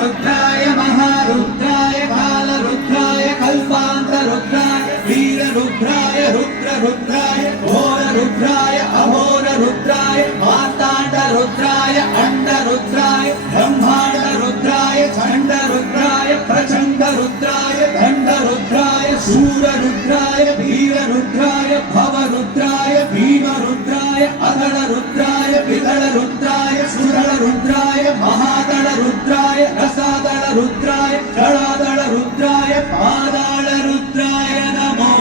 रुद्राय महारुद्राय कालरुद्राय कल्पान्तरुद्राय वीररुद्राय रुद्ररुद्राय घोररुद्राय अघोररुद्राय मार्ताण्डरुद्राय अण्डरुद्राय ब्रह्माण्डरुद्राय चण्डरुद्राय प्रचण्डरुद्राय दण्डरुद्राय शूररुद्राय वीररुद्राय भवरुद्राय भीमरुद्राय अधररुद्राय विधररुद्राय सुररुद्राय महादलरुद्राय रसादलरुद्राय जलादलरुद्राय पादालरुद्राय नमो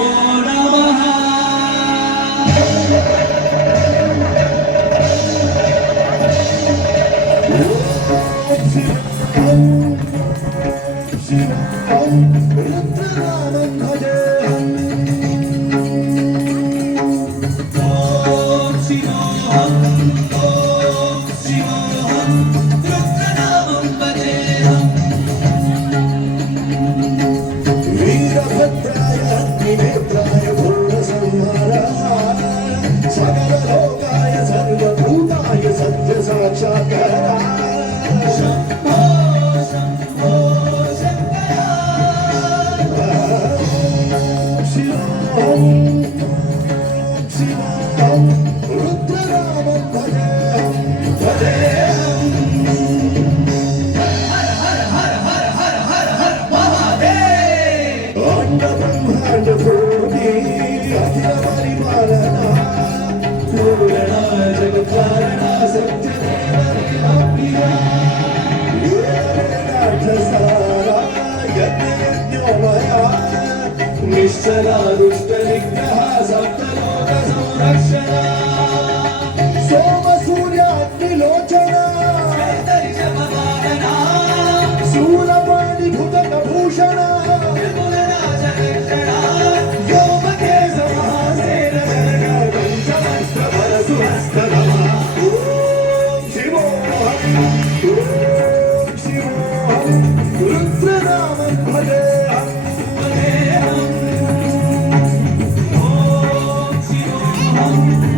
नमः। निश्चला दुष्ट निग्रह सप्तलोक संरक्षण सोम सूर्याग्निलोचना शूलपाणि भुजग भूषण व्योमकेश महासेन पंचवस्त्र सुहस्तर शिवोऽहं रुद्रनामं भजे Oh